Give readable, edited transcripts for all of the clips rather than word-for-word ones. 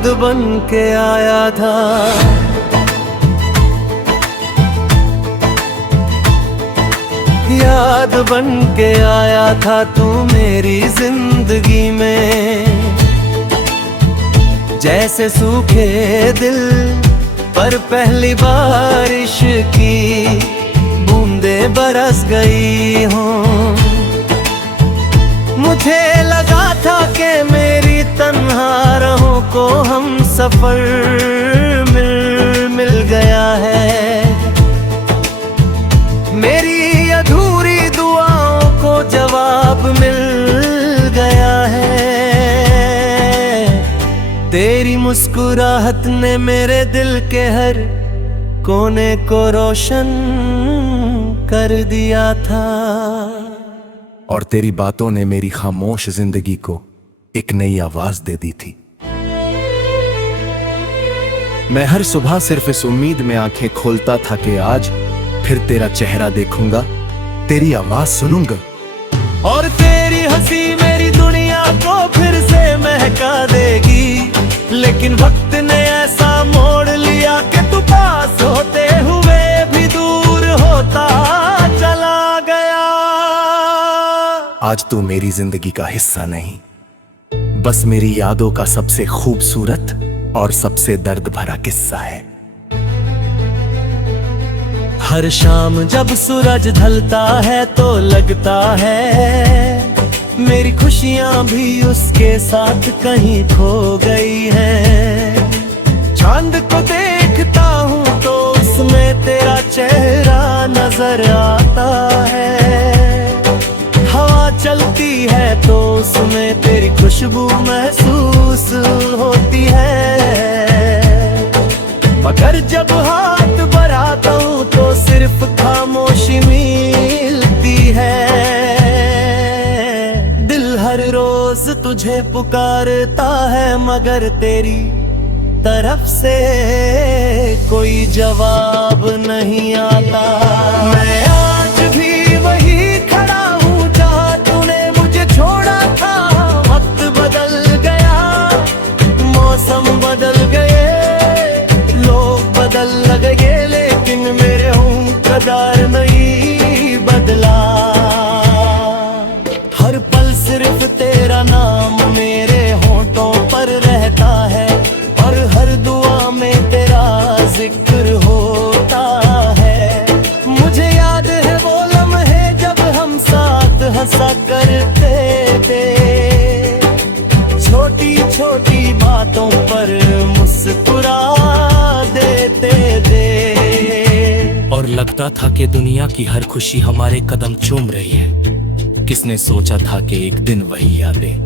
याद बन के आया था। याद बन के आया था तू मेरी जिंदगी में, जैसे सूखे दिल पर पहली बारिश की बूंदें बरस गई हों। मुझे लगा था कि मेरी तन्हारों को हम सफर मिल गया है। मेरी अधूरी दुआओं को जवाब मिल गया है। तेरी मुस्कुराहट ने मेरे दिल के हर कोने को रोशन कर दिया था। और तेरी बातों ने मेरी खामोश जिंदगी को एक नई आवाज दे दी थी। मैं हर सुबह सिर्फ इस उम्मीद में आंखें खोलता था कि आज फिर तेरा चेहरा देखूंगा, तेरी आवाज सुनूंगा, और तेरी हंसी मेरी दुनिया को फिर से महका देगी। लेकिन वक्त ने ऐसा मोड़ लिया कि तू पास होते हुए भी दूर होता चला गया। आज तू मेरी जिंदगी का हिस्सा नहीं, बस मेरी यादों का सबसे खूबसूरत और सबसे दर्द भरा किस्सा है। हर शाम जब सूरज ढलता है तो लगता है मेरी खुशियां भी उसके साथ कहीं खो गई हैं। चांद को देखता हूँ तो उसमें तेरा चेहरा नजर आता है। हवा चलती है तो उसमें तेरी खुशबू महसूस होती है। मगर जब हाथ बढ़ाता हूँ तो सिर्फ खामोशी मिलती है। दिल हर रोज तुझे पुकारता है मगर तेरी तरफ से कोई जवाब नहीं आता। मैं आज भी वही खड़ा हूँ जहाँ तूने मुझे छोड़ा था। वक्त बदल गया, मौसम बदल गए, लोग बदल गए, लेकिन मेरे हूँ कदार नहीं बदला। हर पल सिर्फ तेरा नाम मेरे होठों पर रहता है और हर दुआ में तेरा जिक्र होता है। मुझे याद है वो लम्हे जब हम साथ हंसा करते थे, छोटी छोटी बातों पर मुस्कुरा देते थे। और लगता था कि दुनिया की हर खुशी हमारे कदम चूम रही है। किसने सोचा था कि एक दिन वही यादें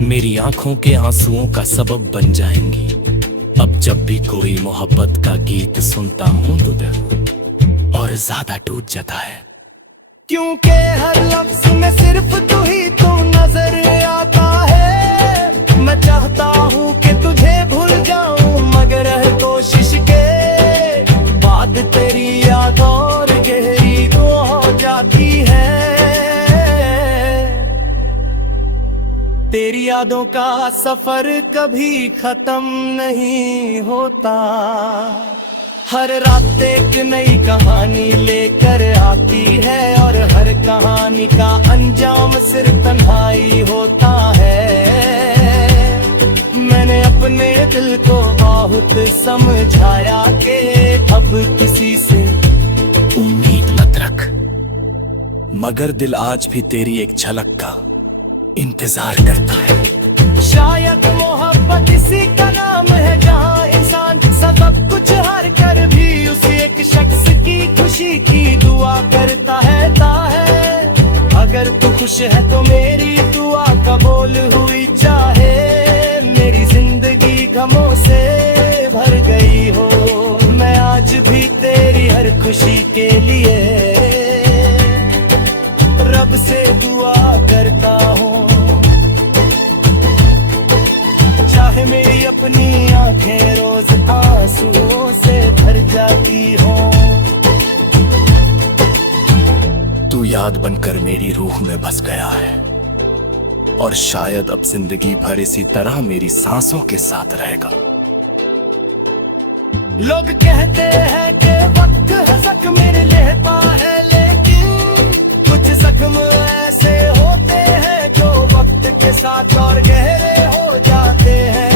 मेरी आंखों के आंसुओं का सबब बन जाएंगी। अब जब भी कोई मोहब्बत का गीत सुनता हूँ तो दिल और ज्यादा टूट जाता है। क्योंकि हर लफ्ज में सिर्फ तू ही तू नजर आता है। मैं चाहता हूँ कि तुझे भूल जाऊं मगर हर कोशिश के बाद तेरी याद और गहरी तो हो जाती है। तेरी यादों का सफर कभी खत्म नहीं होता। हर रात एक नई कहानी लेकर आती है और हर कहानी का अंजाम सिर्फ तन्हाई होता है। मैंने अपने दिल को बहुत समझाया कि अब किसी से उम्मीद मत रख, मगर दिल आज भी तेरी एक झलक का इंतजार करता है। शायद मोहब्बत इसी का नाम है जहाँ इंसान सब कुछ हार कर भी उसी एक शख्स की खुशी की दुआ करता है। अगर तू खुश है तो मेरी दुआ कबूल हुई, चाहे मेरी जिंदगी गमों से भर गई हो। मैं आज भी तेरी हर खुशी के लिए रब से दुआ करता हूँ। चाहे मेरी अपनी आंखें रोज आंसुओं से भर जाती हों। तू याद बनकर मेरी रूह में बस गया है। और शायद अब जिंदगी भर इसी तरह मेरी सांसों के साथ रहेगा। लोग कहते हैं कि वक्त है जख्म मेरे लेता है, लेकिन कुछ जख्म ऐसे होते हैं जो वक्त के साथ और गहरे हो जाते हैं।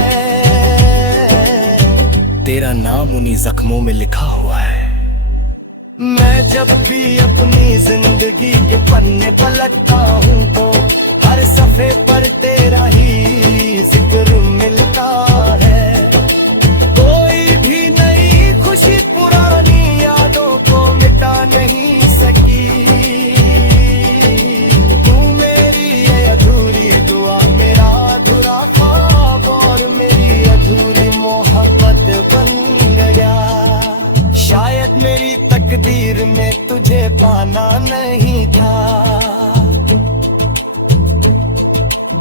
तेरा नाम उन्हीं जख्मों में लिखा हुआ है। मैं जब भी अपनी जिंदगी के पन्ने पलटता हूँ तो हर सफे पर तेरा ही जिक्र मिलता है। कोई भी नई खुशी पुरानी यादों को मिटा नहीं सकी। तू मेरी ये अधूरी दुआ, मेरा अधूरा ख्वाब और मेरी अधूरी मोहब्बत बन गया। शायद मेरी तकदीर में तुझे पाना नहीं था,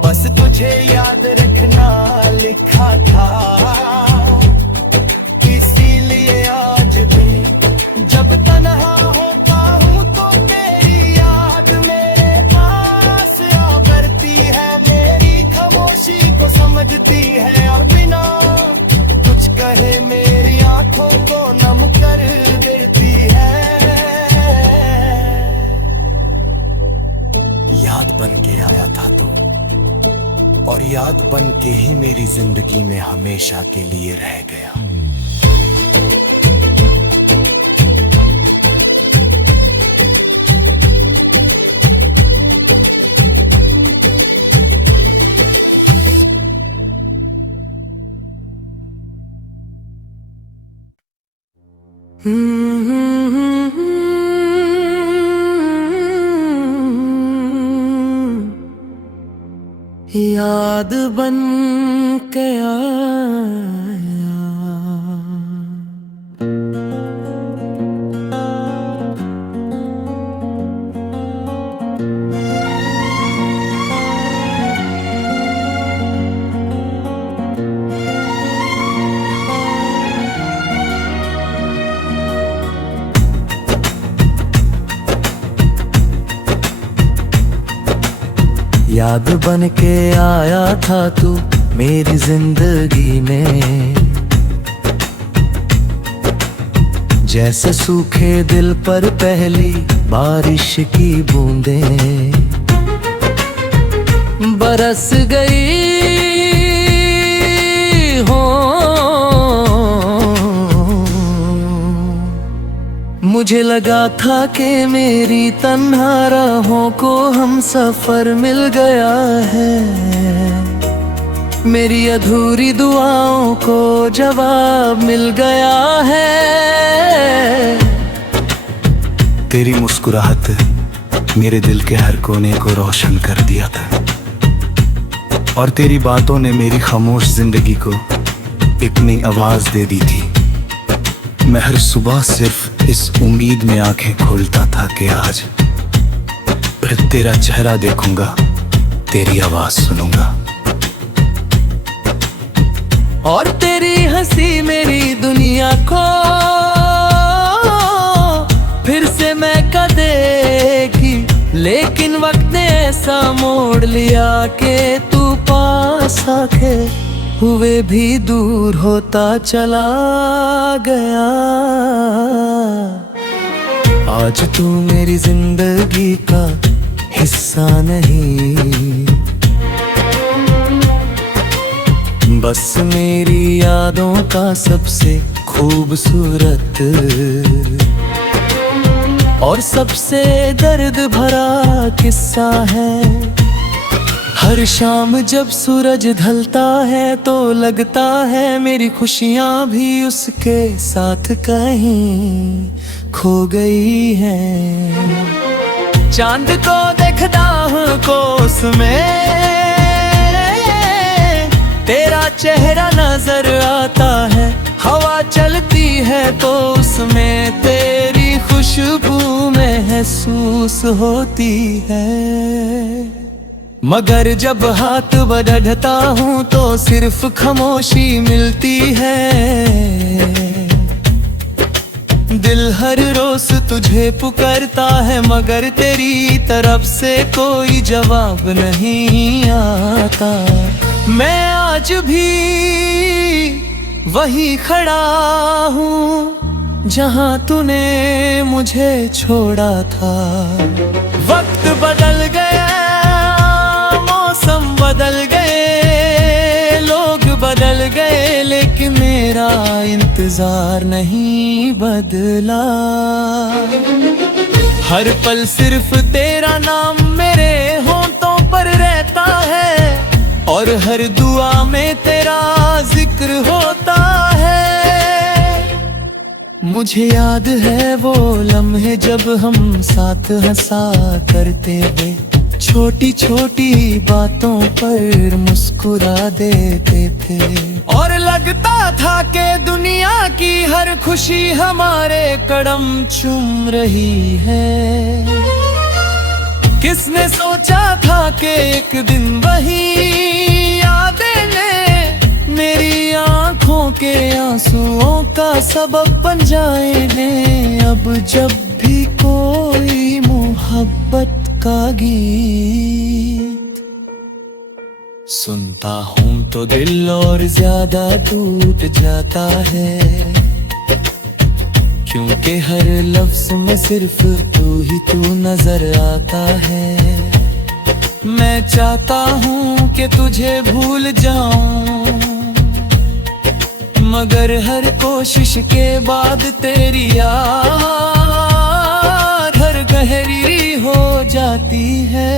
बस तुझे याद रखना लिखा था। इसीलिए आज भी जब तन्हा होता हूँ तो तेरी याद मेरे पास आ करती है। मेरी खामोशी को समझती है और बिना कुछ कहे मेरी आंखों को नम कर देती है। याद बन के आया था तू, और याद बन के ही मेरी जिंदगी में हमेशा के लिए रह गया। याद बन के आया, याद बन के आया था तू मेरी जिंदगी में। जैसे सूखे दिल पर पहली बारिश की बूंदें बरस गई हो। मुझे लगा था कि मेरी तन्हा राहों को हम सफर मिल गया है। मेरी अधूरी दुआओं को जवाब मिल गया है। तेरी मुस्कुराहट मेरे दिल के हर कोने को रोशन कर दिया था, और तेरी बातों ने मेरी खामोश जिंदगी को एक नई आवाज दे दी थी। मैं हर सुबह सिर्फ इस उम्मीद में आंखें खोलता था कि आज फिर तेरा चेहरा देखूंगा, तेरी आवाज सुनूंगा। और तेरी हंसी मेरी दुनिया को फिर से महका देगी। लेकिन वक्त ने ऐसा मोड़ लिया कि तू पास आके हुए भी दूर होता चला गया। आज तू मेरी जिंदगी का हिस्सा नहीं, बस मेरी यादों का सबसे खूबसूरत और सबसे दर्द भरा किस्सा है। हर शाम जब सूरज ढलता है तो लगता है मेरी खुशियाँ भी उसके साथ कहीं खो गई हैं। चांद को देखता हूँ कोस में तेरा चेहरा नजर आता है। हवा चलती है तो उसमें तेरी खुशबू महसूस होती है। मगर जब हाथ बढ़ता हूँ तो सिर्फ खामोशी मिलती है। दिल हर रोज तुझे पुकारता है मगर तेरी तरफ से कोई जवाब नहीं आता। मैं आज भी वही खड़ा हूँ जहाँ तूने मुझे छोड़ा था। वक्त बदल गया, मौसम बदल गए, लोग बदल गए, लेकिन मेरा इंतजार नहीं बदला। हर पल सिर्फ तेरा नाम मेरे होंठों पर रहता है और हर दुआ में तेरा जिक्र होता है। मुझे याद है वो लम्हे जब हम साथ हंसा करते थे, छोटी छोटी बातों पर मुस्कुरा देते थे और लगता था कि दुनिया की हर खुशी हमारे कदम चूम रही है। किसने सोचा था कि एक दिन वही यादें ने मेरी आंखों के आंसुओं का सबब बन जाएंगे। अब जब भी कोई मोहब्बत का गीत सुनता हूँ तो दिल और ज्यादा टूट जाता है, क्योंकि हर लफ्ज में सिर्फ तू नजर आता है। मैं चाहता हूँ कि तुझे भूल जाऊं, मगर हर कोशिश के बाद तेरी याद हर गहरी हो जाती है।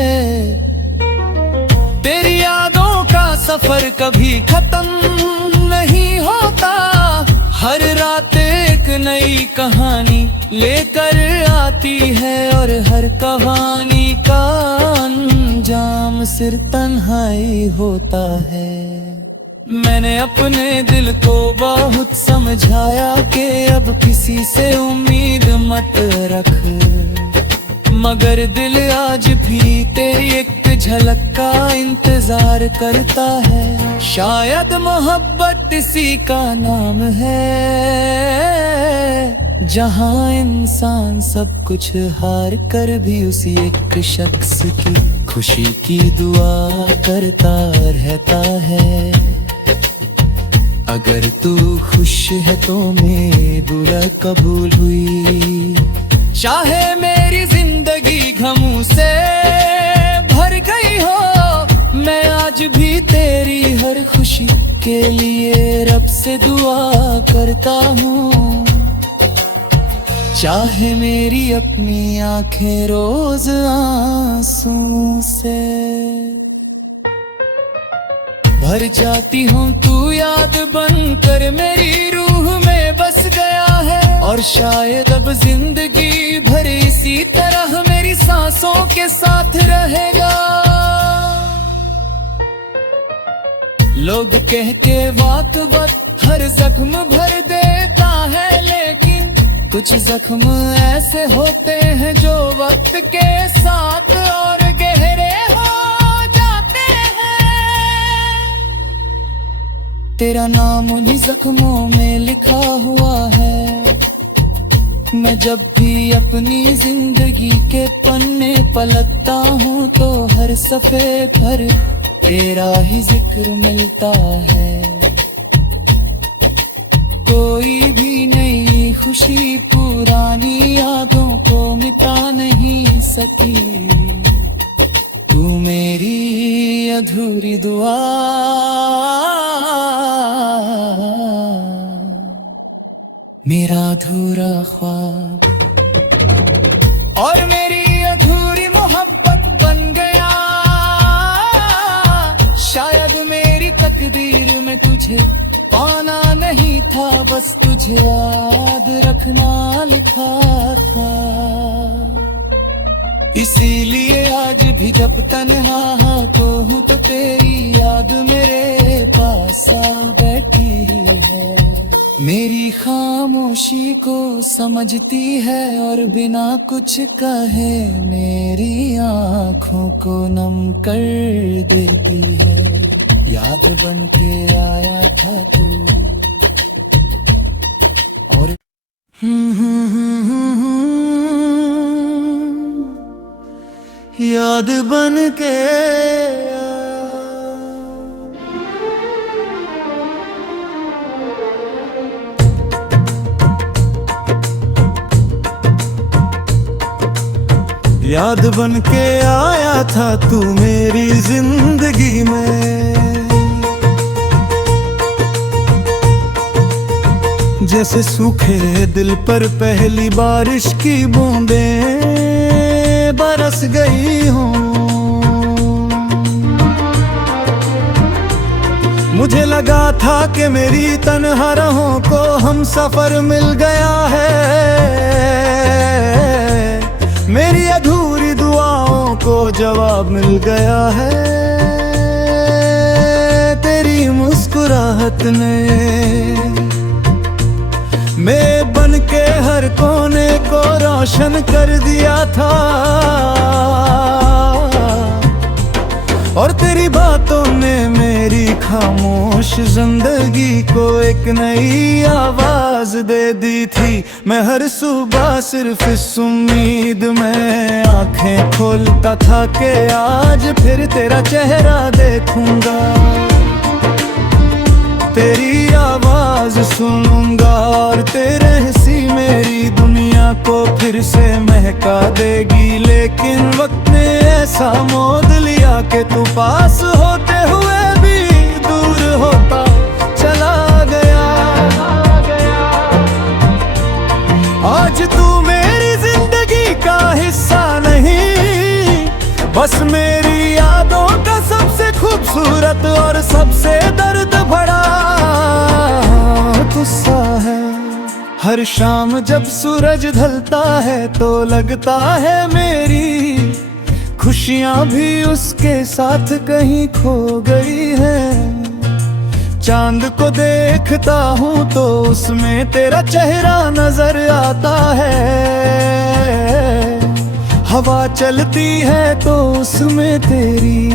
तेरी यादों का सफर कभी खत्म नहीं होता, हर रात एक नई कहानी लेकर आती है और हर कहानी का अंजाम सिर्फ तन्हाई होता है। मैंने अपने दिल को बहुत समझाया कि अब किसी से उम्मीद मत रख, मगर दिल आज भी तेरी एक झलक का इंतजार करता है। शायद मोहब्बत इसी का नाम है, जहाँ इंसान सब कुछ हार कर भी उसी एक शख्स की खुशी की दुआ करता रहता है। अगर तू खुश है तो मेरी दुआ कबूल हुई, चाहे मेरी जिंदगी गमों से भर गई हो, मैं आज भी तेरी हर खुशी के लिए रब से दुआ करता हूँ। चाहे मेरी अपनी आंखें रोज आंसू से भर जाती हूँ, तू याद बनकर मेरी रूह में बस गया है और शायद अब जिंदगी भर इसी तरह मेरी सांसों के साथ रहेगा। लोग कह के बात बात हर जख्म भर देता है, लेकिन कुछ जख्म ऐसे होते हैं जो वक्त के साथ और गहरे हो जाते हैं। तेरा नाम उन्हीं जख्मों में लिखा हुआ है। मैं जब भी अपनी जिंदगी के पन्ने पलटता हूँ तो हर सफे पर तेरा ही जिक्र मिलता है। कोई भी नई खुशी पुरानी यादों को मिटा नहीं सकी, तू मेरी अधूरी दुआ मेरा अधूरा ख्वाब और मेरी अधूरी मोहब्बत बन गया। शायद मेरी तकदीर में तुझे पाना नहीं था, बस तुझे याद रखना लिखा था। इसीलिए आज भी जब तन्हा तो हूँ तो तेरी याद मेरे पास आ बैठी है। मेरी खामोशी को समझती है और बिना कुछ कहे मेरी आँखों को नम कर देती है। याद बन के आया था तू और याद बन के याद बन के आया था तू मेरी जिंदगी में, जैसे सूखे दिल पर पहली बारिश की बूंदें बरस गई हूँ। मुझे लगा था कि मेरी तन्हा राहों को हम सफर मिल गया है, मेरी अधूरी दुआओं को जवाब मिल गया है। तेरी मुस्कुराहट ने मैं बन के हर कोने को रोशन कर दिया था, और तेरी बातों ने मेरी खामोश जिंदगी को एक नई आवाज दे दी थी। मैं हर सुबह सिर्फ इस उम्मीद में आंखें खोलता था कि आज फिर तेरा चेहरा देखूंगा, तेरी आवाज सुनूंगा, और तेरे हंसी मेरी दुनिया को फिर से महका देगी। लेकिन वक्त ने ऐसा मोड़ लिया कि तू पास होते हुए भी दूर होता चला गया। आज तू मेरी जिंदगी का हिस्सा नहीं, बस मेरी यादों का सबसे खूबसूरत और सबसे दर्द भरा गुस्सा है। हर शाम जब सूरज ढलता है तो लगता है मेरी खुशियां भी उसके साथ कहीं खो गई है। चांद को देखता हूँ तो उसमें तेरा चेहरा नजर आता है, हवा चलती है तो उसमें तेरी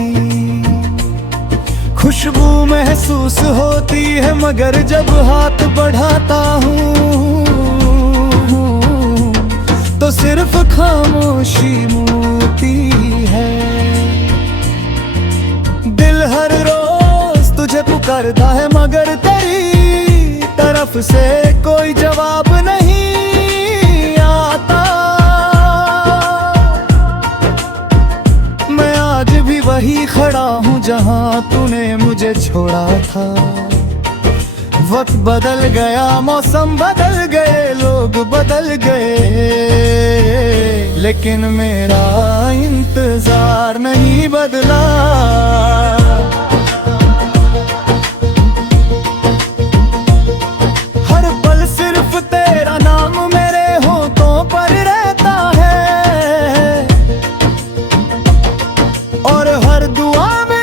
खुशबू महसूस होती है। मगर जब हाथ बढ़ाता हूँ तो सिर्फ खामोशी मिलती है। दिल हर रोज तुझे पुकारता है मगर तेरी तरफ से कोई जवाब नहीं आता। मैं आज भी वही खड़ा हूँ जहाँ तूने मुझे छोड़ा था। वक्त बदल गया, मौसम बदल गए, लोग बदल गए, लेकिन मेरा इंतजार नहीं बदला। हर पल सिर्फ तेरा नाम मेरे होठों पर रहता है, और हर दुआ में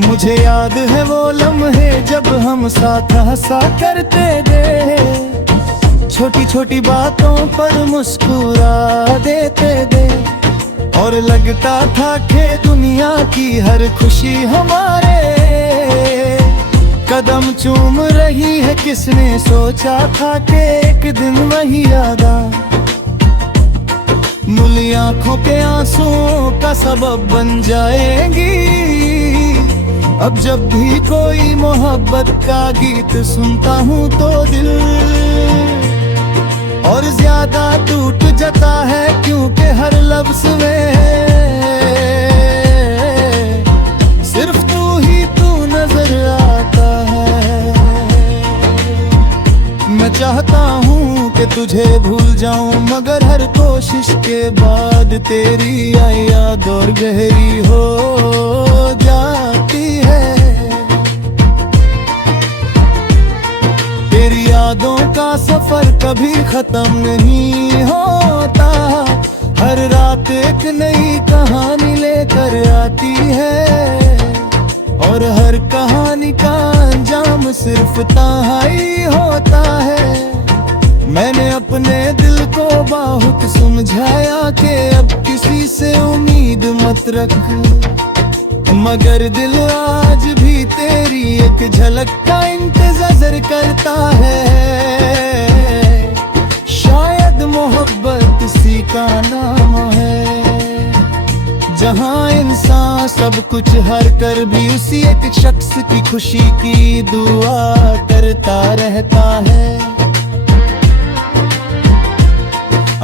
मुझे याद है वो लम्हे जब हम साथ हंसा करते थे, छोटी छोटी बातों पर मुस्कुरा देते थे, और लगता था कि दुनिया की हर खुशी हमारे कदम चूम रही है। किसने सोचा था कि एक दिन वही यादा मुली आंखों के आंसुओं का सबब बन जाएगी। अब जब भी कोई मोहब्बत का गीत सुनता हूँ तो दिल और ज्यादा टूट जाता है, क्योंकि हर लफ्ज में सिर्फ तू नजर आता है। मैं चाहता हूँ कि तुझे भूल जाऊं, मगर हर कोशिश के बाद तेरी याद और गहरी हो जाती है। तेरी यादों का सफर कभी खत्म नहीं होता, हर रात एक नई कहानी लेकर आती है, और हर कहानी का अंजाम सिर्फ तन्हाई होता है। मैंने अपने दिल को बहुत समझाया कि अब किसी से उम्मीद मत रख, मगर दिल आज भी तेरी एक झलक का इंतजार करता है। शायद मोहब्बत इसी का नाम है, जहाँ इंसान सब कुछ हर कर भी उसी एक शख्स की खुशी की दुआ करता रहता है।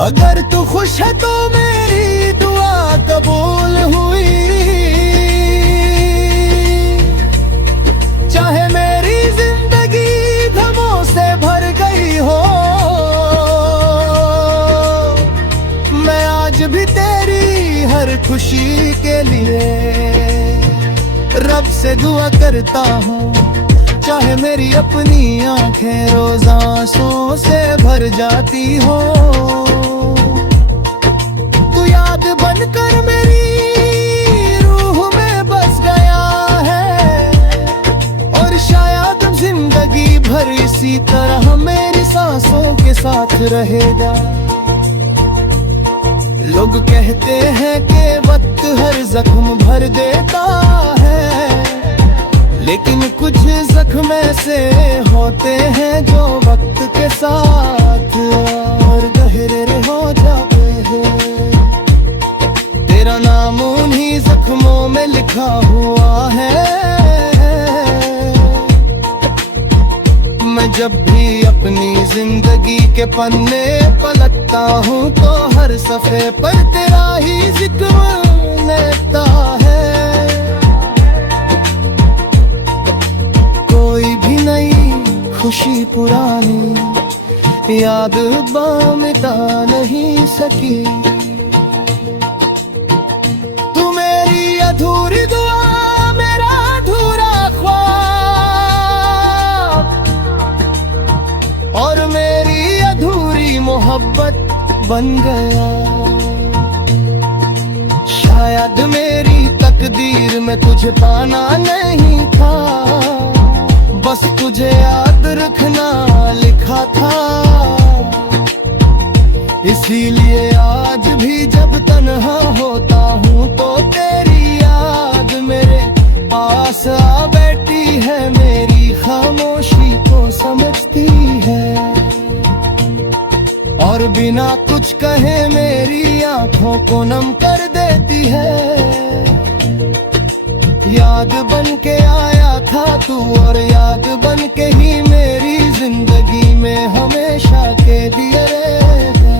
अगर तू खुश है तो मेरी दुआ कबूल हुई, चाहे मेरी जिंदगी गमों से भर गई हो, मैं आज भी तेरी हर खुशी के लिए रब से दुआ करता हूँ। चाहे मेरी अपनी आंखें रोज आंसुओं से भर जाती हो, तू याद बनकर मेरी रूह में बस गया है, और शायद जिंदगी भर इसी तरह मेरी सांसों के साथ रहेगा। लोग कहते हैं कि वक्त हर जख्म भर देता है, लेकिन कुछ जख्म ऐसे होते हैं जो वक्त के साथ और गहरे हो जाते हैं। तेरा नाम उन्हीं जख्मों में लिखा हुआ है। मैं जब भी अपनी जिंदगी के पन्ने पलटता हूँ तो हर सफ़े पर तेरा ही जिक्र रहता है। कोई भी नई खुशी पुरानी याद मिटा नहीं सकी, तू मेरी अधूरी दुआ मेरा अधूरा ख्वाब, और मेरी अधूरी मोहब्बत बन गया। शायद मेरी तकदीर में तुझे पाना नहीं था, बस तुझे याद रखना लिखा था। इसीलिए आज भी जब तन्हा होता हूँ तो तेरी याद मेरे पास आ बैठी है, मेरी खामोशी को समझती है, और बिना कुछ कहे मेरी आंखों को नम कर देती है। याद बन के आया था तू, और याद बन के ही मेरी जिंदगी में हमेशा के लिए रहेगा।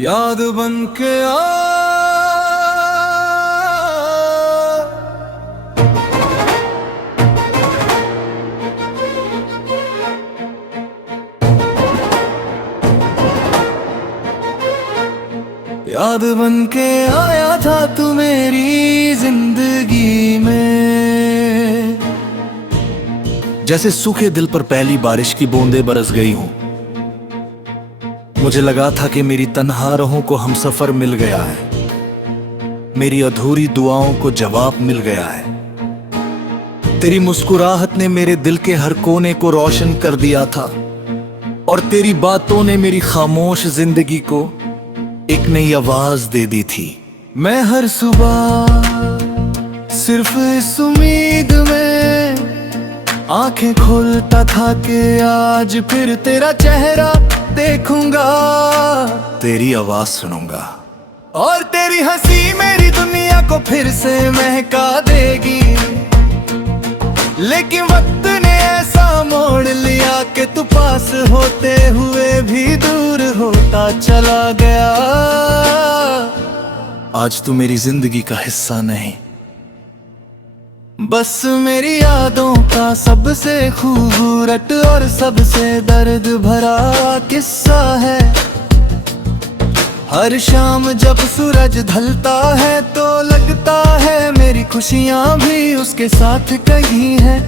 याद बन के याद बन के आया था तू मेरी जिंदगी में। जैसे सूखे दिल पर पहली बारिश की बूंदें बरस गई हूं, मुझे लगा था कि मेरी तन्हा राहों को हमसफर मिल गया है, मेरी अधूरी दुआओं को जवाब मिल गया है। तेरी मुस्कुराहट ने मेरे दिल के हर कोने को रोशन कर दिया था, और तेरी बातों ने मेरी खामोश जिंदगी को एक नई आवाज दे दी थी। मैं हर सुबह सिर्फ इस उम्मीद में आंखें खोलता था कि आज फिर तेरा चेहरा देखूंगा, तेरी आवाज सुनूंगा, और तेरी हंसी मेरी दुनिया को फिर से महका देगी। लेकिन वक्त ने ऐसा मोड़ लिया कि तू पास होते हुए भी दूर होता चला गया। आज तू मेरी जिंदगी का हिस्सा नहीं, बस मेरी यादों का सबसे खूबसूरत और सबसे दर्द भरा किस्सा है। हर शाम जब सूरज ढलता है तो लगता है मेरी खुशियाँ भी उसके साथ कहीं हैं,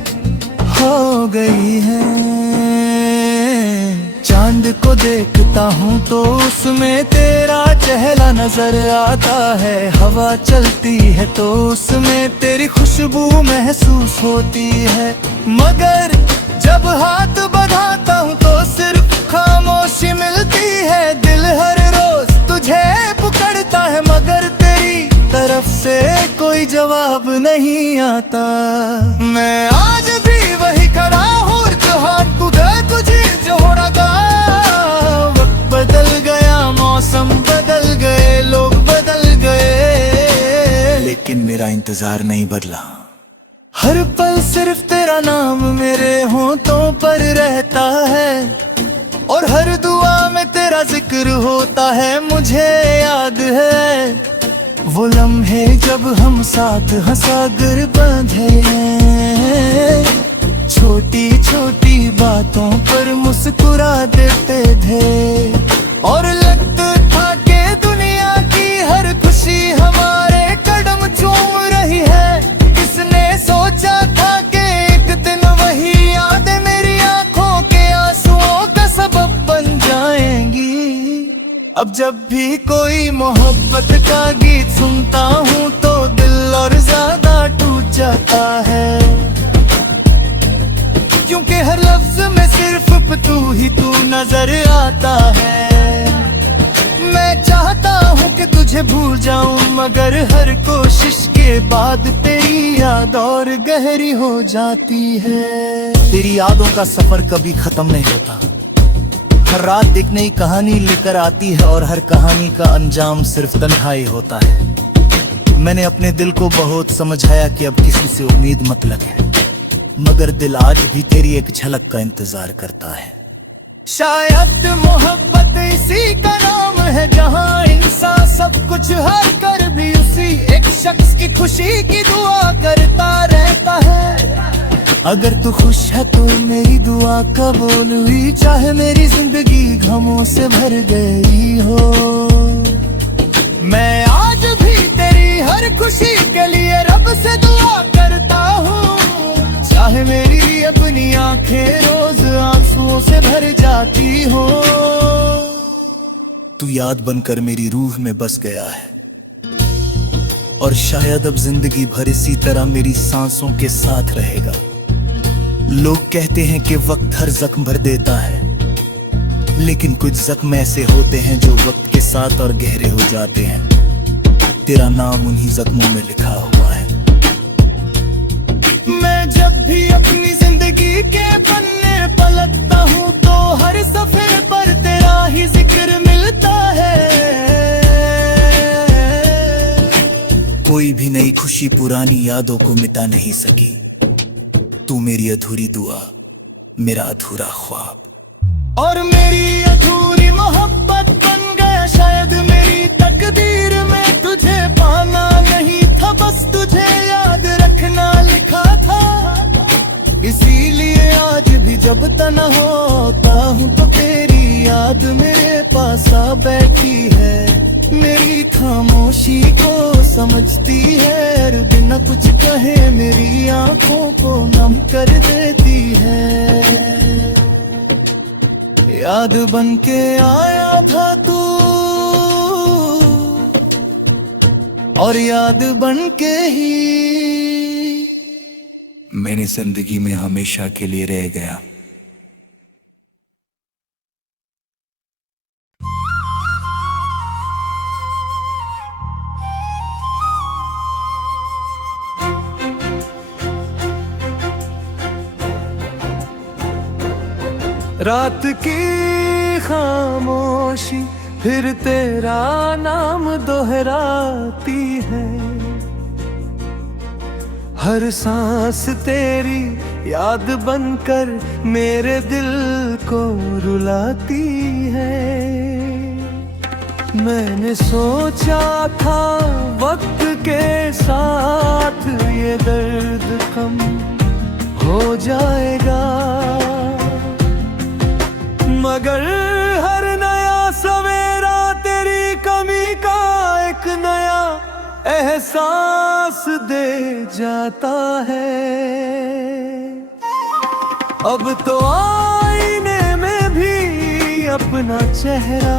हो गई हैं। चांद को देखता हूँ तो उसमें तेरा चेहरा नजर आता है। हवा चलती है तो उसमें तेरी खुशबू महसूस होती है। मगर जब हाथ बढ़ाता हूँ तो सिर्फ खामोशी मिलती है। दिल हर रोज तुझे पुकारता है मगर तेरी तरफ से कोई जवाब नहीं आता। मैं आज भी वही खड़ा हूँ जो हाथ तू दे तुझे जोड़ेगा। वक्त बदल गया, मौसम बदल गए, लोग बदल गए, लेकिन मेरा इंतजार नहीं बदला। हर पल सिर्फ तेरा नाम मेरे होठों पर रहता है और हर दुआ में तेरा जिक्र होता है। मुझे याद है वो लम्हे जब हम साथ हंसाकर बंधे हैं। छोटी छोटी बातों पर मुस्कुरा देते थे और लगता था कि दुनिया की हर खुशी हमारे कदम चूम रही है। किसने सोचा था कि एक दिन वही यादें मेरी आंखों के आंसुओं का सबब बन जाएंगी। अब जब भी कोई मोहब्बत का गीत सुनता हूँ तो दिल और ज्यादा टूट जाता है। क्योंकि हर लफ्ज में सिर्फ तू नजर आता है। मैं चाहता हूँ कि तुझे भूल जाऊं मगर हर कोशिश के बाद तेरी याद और गहरी हो जाती है। तेरी यादों का सफर कभी खत्म नहीं होता। हर रात एक नई कहानी लेकर आती है और हर कहानी का अंजाम सिर्फ तन्हाई होता है। मैंने अपने दिल को बहुत समझाया कि अब किसी से उम्मीद मत लगे, मगर दिल आज भी तेरी एक झलक का इंतजार करता है। शायद मोहब्बत इसी का नाम है जहाँ इंसान सब कुछ हार कर भी उसी एक शख्स की खुशी की दुआ करता रहता है। अगर तू खुश है तो मेरी दुआ कबूल हुई, चाहे मेरी जिंदगी गमों से भर गई हो। मैं आज भी तेरी हर खुशी के लिए रब से दुआ करता हूँ, चाहे मेरी अपनी आंखें रोज आंसुओं से भर जाती हो। तू याद बनकर मेरी रूह में बस गया है और शायद अब जिंदगी भर इसी तरह मेरी सांसों के साथ रहेगा। लोग कहते हैं कि वक्त हर जख्म भर देता है, लेकिन कुछ जख्म ऐसे होते हैं जो वक्त के साथ और गहरे हो जाते हैं। तेरा नाम उन्हीं जख्मों में लिखा हुआ है। मैं जब भी अपनी जिंदगी के पन्ने पलटता हूँ तो हर सफे पर तेरा ही जिक्र मिलता है। कोई भी नई खुशी पुरानी यादों को मिटा नहीं सकी। तू मेरी अधूरी दुआ, मेरा अधूरा ख्वाब और मेरी अधूरी मोहब्बत बन गया शायद मेरी तकदीर में। तुझे पाना नहीं था बस तुझे याद रखना लिखा था। इसीलिए आज भी जब तन्हा होता हूँ तो तेरी याद मेरे पास आ बैठी है। मेरी खामोशी को समझती है और बिना कुछ कहे मेरी आंखों को नम कर देती है। याद बन के आया था तू और याद बन के ही मेरी जिंदगी में हमेशा के लिए रह गया। रात की खामोशी फिर तेरा नाम दोहराती है। हर सांस तेरी याद बनकर मेरे दिल को रुलाती है। मैंने सोचा था वक्त के साथ ये दर्द कम हो जाएगा, मगर हर नया सवेरा तेरी कमी का एक नया एहसास दे जाता है। अब तो आईने में भी अपना चेहरा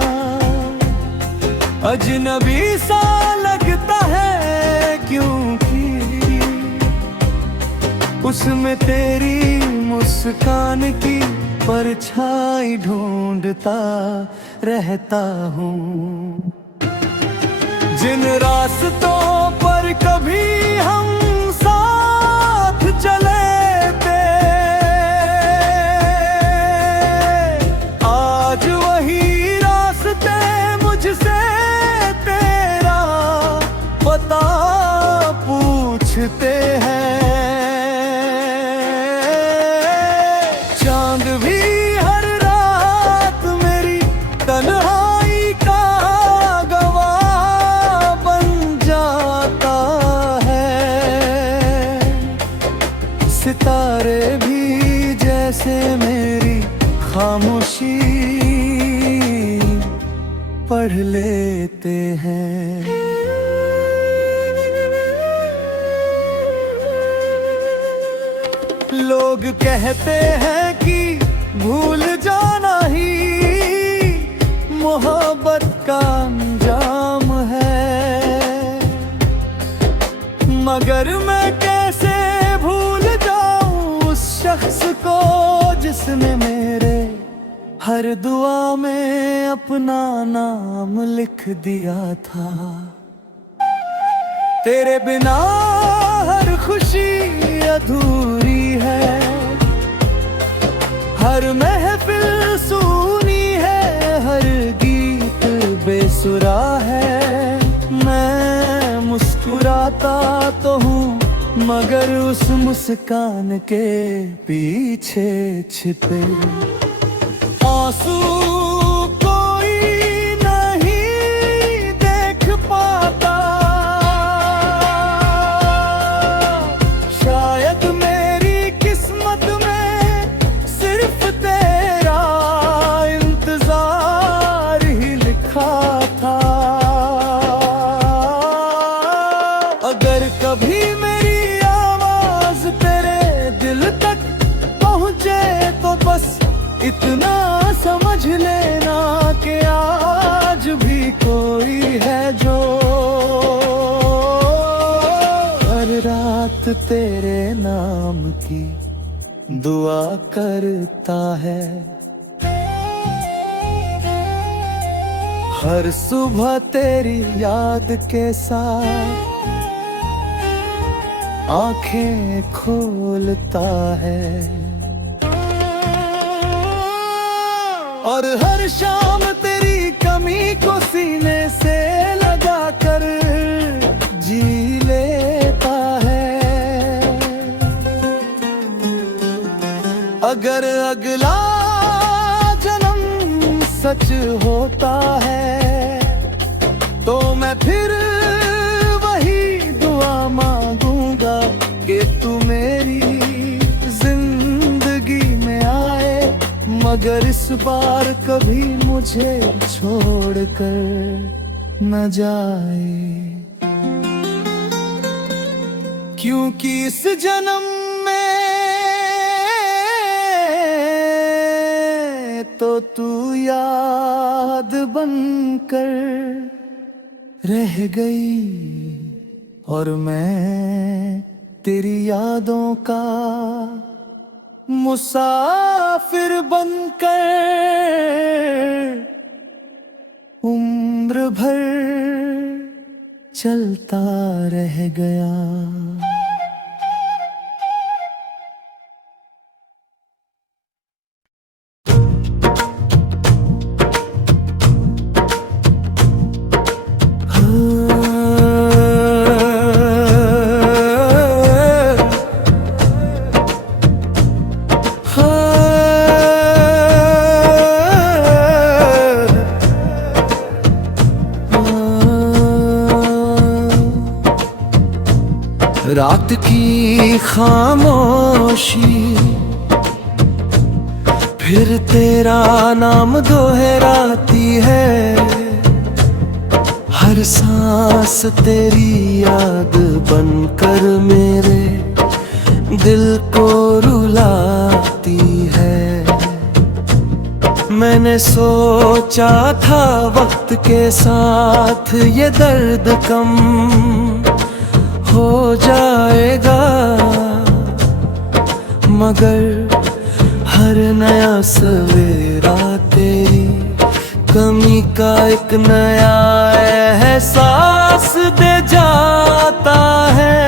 अजनबी सा लगता है, क्योंकि उसमें तेरी मुस्कान की परछाई ढूंढता रहता हूँ। जिन रास्तों पर कभी हम साथ चले थे, आज वही रास्ते मुझसे तेरा पता पूछते हैं। चांद भी हर रात मेरी तन्हाई का गवाह बन जाता है। सितारे भी जैसे मेरी खामोशी पढ़ लेते हैं। लोग कहते हैं कि भूल जाना ही मोहब्बत का अंजाम है, मगर मैं कैसे भूल जाऊं उस शख्स को जिसने मेरे हर दुआ में अपना नाम लिख दिया था। तेरे बिना हर खुशी अधूरी है, हर महफिल सूनी है, हर गीत बेसुरा है। मैं मुस्कुराता तो हूँ, मगर उस मुस्कान के पीछे छिपे आंसू कोई नहीं देख पाता। शायद मेरी किस्मत में सिर्फ तेरा इंतजार ही लिखा था। अगर कभी मेरी आवाज तेरे दिल तक पहुंचे तो बस इतना समझ लेना कि आज भी कोई है जो हर रात तेरे नाम की दुआ करता है। हर सुबह तेरी याद के साथ आंखें खोलता है, और हर शाम तेरी कमी को सीने से लगा कर जी लेता है। अगर अगला जन्म सच होता है तो मैं फिर वही दुआ मांगूंगा कि तू मेरी जिंदगी में आए, मगर इस बार कभी मुझे छोड़कर न जाए। क्योंकि इस जन्म में तो तू याद बनकर रह गई, और मैं तेरी यादों का मुसाफिर बनकर उम्र भर चलता रह गया। रात की खामोशी फिर तेरा नाम दोहराती है, हर सांस तेरी याद बनकर मेरे दिल को रुलाती है। मैं मैंने सोचा था वक्त के साथ ये दर्द कम हो जाएगा, मगर हर नया सवेरा तेरी कमी का एक नया एहसास दे जाता है।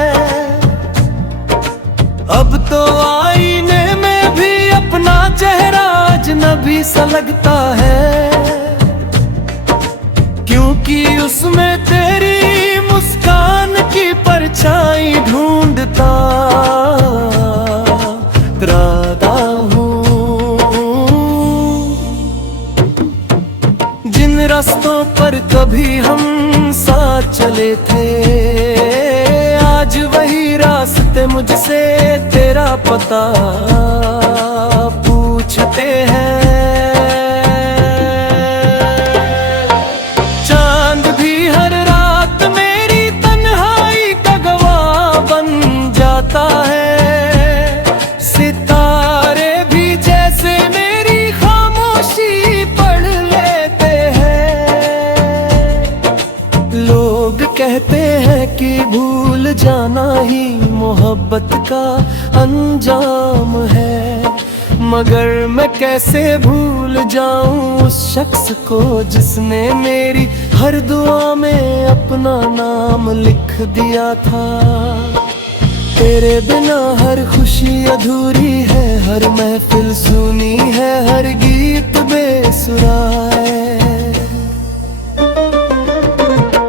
अब तो आईने में भी अपना चेहरा अजनबी सा लगता है, क्योंकि उसमें तेरी मुस्कान की परछाई ढूंढता रहता हूँ। जिन रास्तों पर कभी हम साथ चले थे, आज वही रास्ते मुझसे तेरा पता पूछते हैं। चांद भी हर रात मेरी तन्हाई का गवाह बन जाता है, सितारे भी जैसे मेरी खामोशी पढ़ लेते हैं। लोग कहते हैं कि भूल जाना ही मोहब्बत का अंजाम है, मगर मैं कैसे भूल जाऊं उस शख्स को जिसने मेरी हर दुआ में अपना नाम लिख दिया था। तेरे बिना हर खुशी अधूरी है, हर महफिल सुनी है, हर गीत बेसुरा है।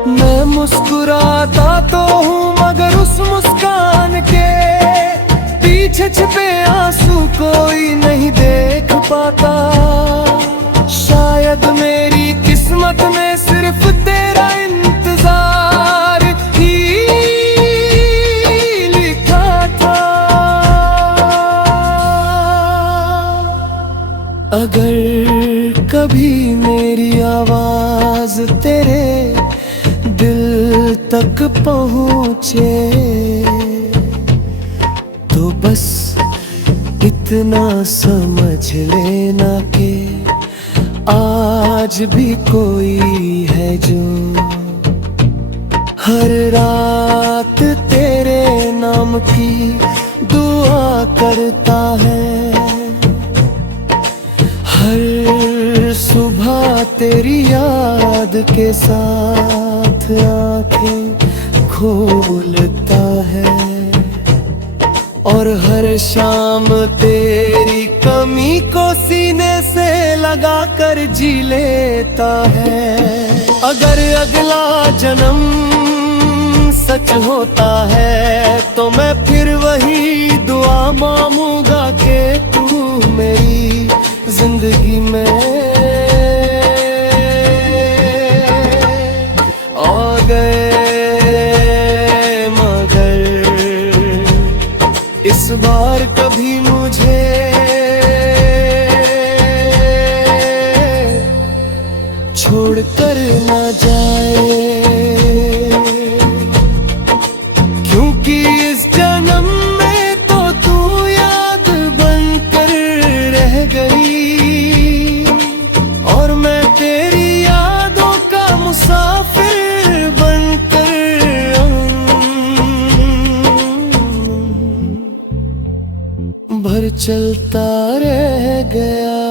मैं मुस्कुराता तो हूँ मगर उस मुस्कान के पीछे छिपे आंसू कोई नहीं देख पाता। शायद मेरी किस्मत में सिर्फ तेरा इंतजार ही लिखा था। अगर कभी मेरी आवाज तेरे दिल तक पहुँचे तो बस इतना समझ लेना कि आज भी कोई है जो हर रात तेरे नाम की दुआ करता है। हर सुबह तेरी याद के साथ आंखें खोलता है, और हर शाम तेरी कमी को सीने से लगा कर जी लेता है। अगर अगला जन्म सच होता है तो मैं फिर वही दुआ मांगूंगा कि तू मेरी जिंदगी में आ गए, मगर इस बार कभी मुझे छोड़कर न जाए, क्योंकि इस जन्म में तो तू याद बनकर रह गई, और मैं तेरी यादों का मुसाफिर बनकर भर चलता रह गया।